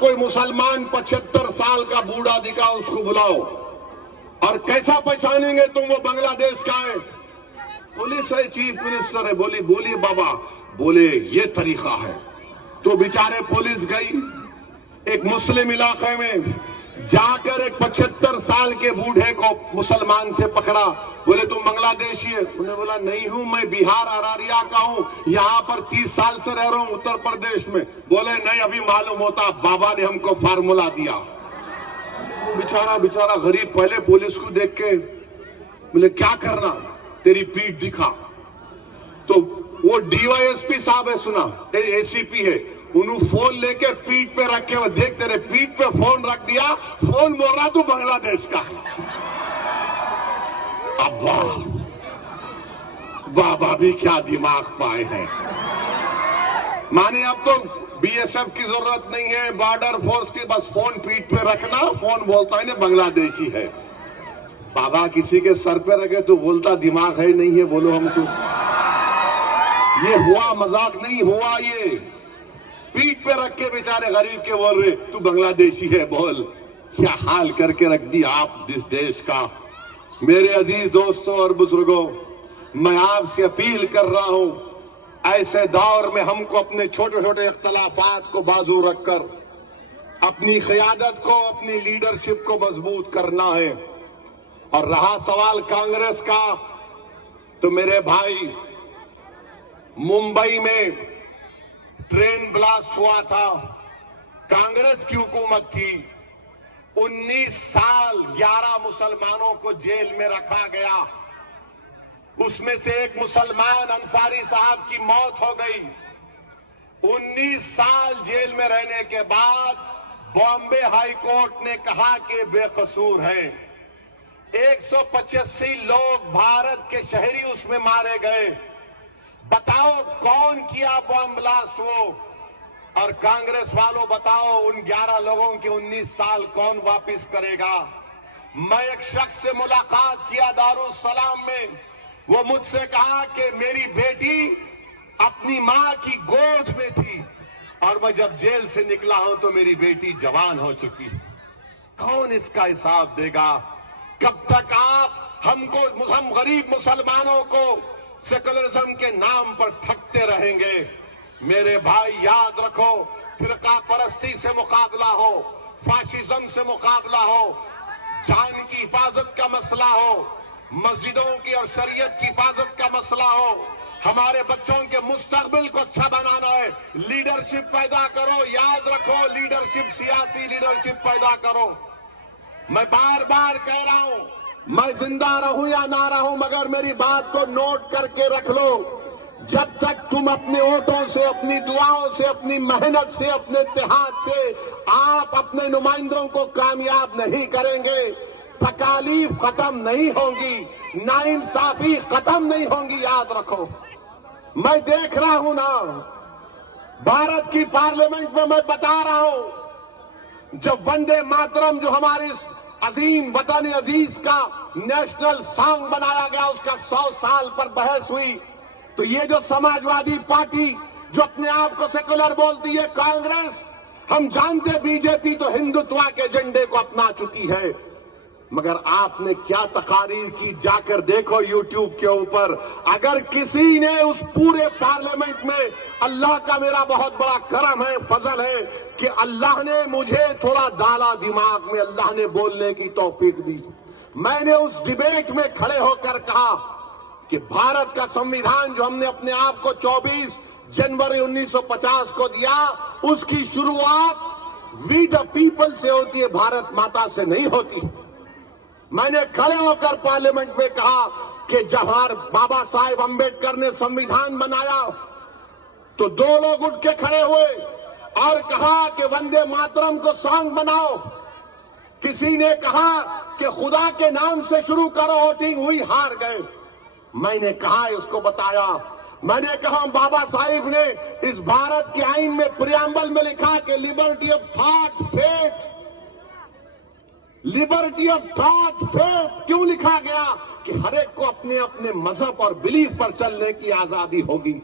کوئی مسلمان 75 سال کا بوڑھا دکھا اس کو بلاؤ اور کیسا پہچانیں گے تم وہ بنگلہ دیش کا ہے؟ پولیس ہے، چیف منسٹر ہے، بولی بابا، بولے یہ طریقہ ہے تو بیچارے پولیس گئی ایک مسلم علاقے میں جا کر ایک 75 سال کے بوڑھے کو مسلمان تھے پکڑا، بولے تم بنگلہ دیشی ہے؟ انہوں نے بولا نہیں ہوں، میں بہار اراریا کا ہوں، یہاں پر 30 سال سے رہ رہا ہوں اتر پردیش میں۔ بولے نہیں ابھی معلوم ہوتا، بابا نے ہم کو فارمولا دیا۔ بیچارہ غریب پہلے پولیس کو دیکھ کے بولے کیا کرنا، تیری پیٹھ دکھا۔ تو وہ ڈی وائی ایس پی صاحب ہے، سنا اے سی پی ہے، انہوں فون لے کے پیٹھ پہ رکھ کے دیکھ تیرے پیٹھ پہ فون رکھ دیا، فون بول رہا تو بنگلہ دیش کا۔ ابا بابا بھی کیا دماغ پائے ہیں، مانے اب تو بی ایس ایف کی ضرورت نہیں ہے، بارڈر فورس کی، بس فون پیٹھ پہ رکھنا، فون بولتا ہے نا بنگلہ دیشی ہے۔ بابا کسی کے سر پہ رکھے تو بولتا دماغ ہے نہیں ہے، بولو ہم کو۔ یہ ہوا مذاق نہیں ہوا، یہ پیٹ پہ رکھ کے بیچارے غریب کے بول رہے تو بنگلہ دیشی ہے، بول کیا حال کر کے رکھ دی آپ اس دیش کا۔ میرے عزیز دوستوں اور بزرگوں، میں آپ سے اپیل کر رہا ہوں، ایسے دور میں ہم کو اپنے چھوٹے چھوٹے اختلافات کو بازو رکھ کر اپنی قیادت کو، اپنی لیڈرشپ کو مضبوط کرنا ہے۔ اور رہا سوال کانگریس کا، تو میرے بھائی ممبئی میں ٹرین بلاسٹ ہوا تھا، کانگریس کی حکومت تھی، 19 سال 11 مسلمانوں کو جیل میں رکھا گیا، اس میں سے ایک مسلمان انصاری صاحب کی موت ہو گئی۔ 19 سال جیل میں رہنے کے بعد بامبے ہائی کورٹ نے کہا کہ بے قصور ہے۔ 185 لوگ بھارت کے شہری اس میں مارے گئے، بتاؤ کون کیا بم بلاسٹ وہ؟ اور کانگریس والوں بتاؤ ان 11 لوگوں کے 19 سال کون واپس کرے گا؟ میں ایک شخص سے ملاقات کیا دارالسلام میں، وہ مجھ سے کہا کہ میری بیٹی اپنی ماں کی گود میں تھی اور میں جب جیل سے نکلا ہوں تو میری بیٹی جوان ہو چکی۔ کون اس کا حساب دے گا؟ کب تک آپ ہم غریب مسلمانوں کو سیکولرزم کے نام پر ٹھگتے رہیں گے؟ میرے بھائی یاد رکھو، فرقہ پرستی سے مقابلہ ہو، فاشزم سے مقابلہ ہو، جان کی حفاظت کا مسئلہ ہو، مسجدوں کی اور شریعت کی حفاظت کا مسئلہ ہو، ہمارے بچوں کے مستقبل کو اچھا بنانا ہے، لیڈرشپ پیدا کرو۔ یاد رکھو، لیڈرشپ، سیاسی لیڈرشپ پیدا کرو۔ میں بار بار کہہ رہا ہوں، میں زندہ رہوں یا نہ رہوں، مگر میری بات کو نوٹ کر کے رکھ لو، جب تک تم اپنے ووٹوں سے، اپنی دعاؤں سے، اپنی محنت سے، اپنے اتحاد سے آپ اپنے نمائندوں کو کامیاب نہیں کریں گے، تکالیف ختم نہیں ہوں گی، ناانصافی ختم نہیں ہوں گی۔ یاد رکھو، میں دیکھ رہا ہوں نا، بھارت کی پارلیمنٹ میں میں بتا رہا ہوں، جب وندے ماترم جو ہماری عظیم وطن عزیز کا نیشنل سانگ بنایا گیا، اس کا 100 سال پر بحث ہوئی، تو یہ جو سماجوادی پارٹی جو اپنے آپ کو سیکولر بولتی ہے، کانگریس، ہم جانتے بی جے پی تو ہندوتوا کے ایجنڈے کو اپنا چکی ہے، مگر آپ نے کیا تقاریر کی؟ جا کر دیکھو یوٹیوب کے اوپر۔ اگر کسی نے اس پورے پارلیمنٹ میں، اللہ کا میرا بہت بڑا کرم ہے، فضل ہے کہ اللہ نے مجھے تھوڑا ڈالا دماغ میں، اللہ نے بولنے کی توفیق دی، میں نے اس ڈیبیٹ میں کھڑے ہو کر کہا کہ بھارت کا سمویدھان جو ہم نے اپنے آپ کو 24 جنوری 1950 کو دیا، اس کی شروعات وی دا پیپل سے ہوتی ہے، بھارت ماتا سے نہیں ہوتی۔ میں نے کھڑے ہو کر پارلیمنٹ میں کہا کہ جب بابا صاحب امبیڈکر نے سمویدھان بنایا تو 2 لوگ اٹھ کے کھڑے ہوئے اور کہا کہ وندے ماترم کو سانگ بناؤ، کسی نے کہا کہ خدا کے نام سے شروع کرو، ووٹنگ ہوئی، ہار گئے۔ میں نے کہا، اس کو بتایا، میں نے کہا بابا صاحب نے اس بھارت کے آئین میں پریامبل میں لکھا کہ Liberty of thought faith, Liberty of thought faith کیوں لکھا گیا؟ کہ ہر ایک کو اپنے اپنے مذہب اور بلیف پر چلنے کی آزادی ہوگی۔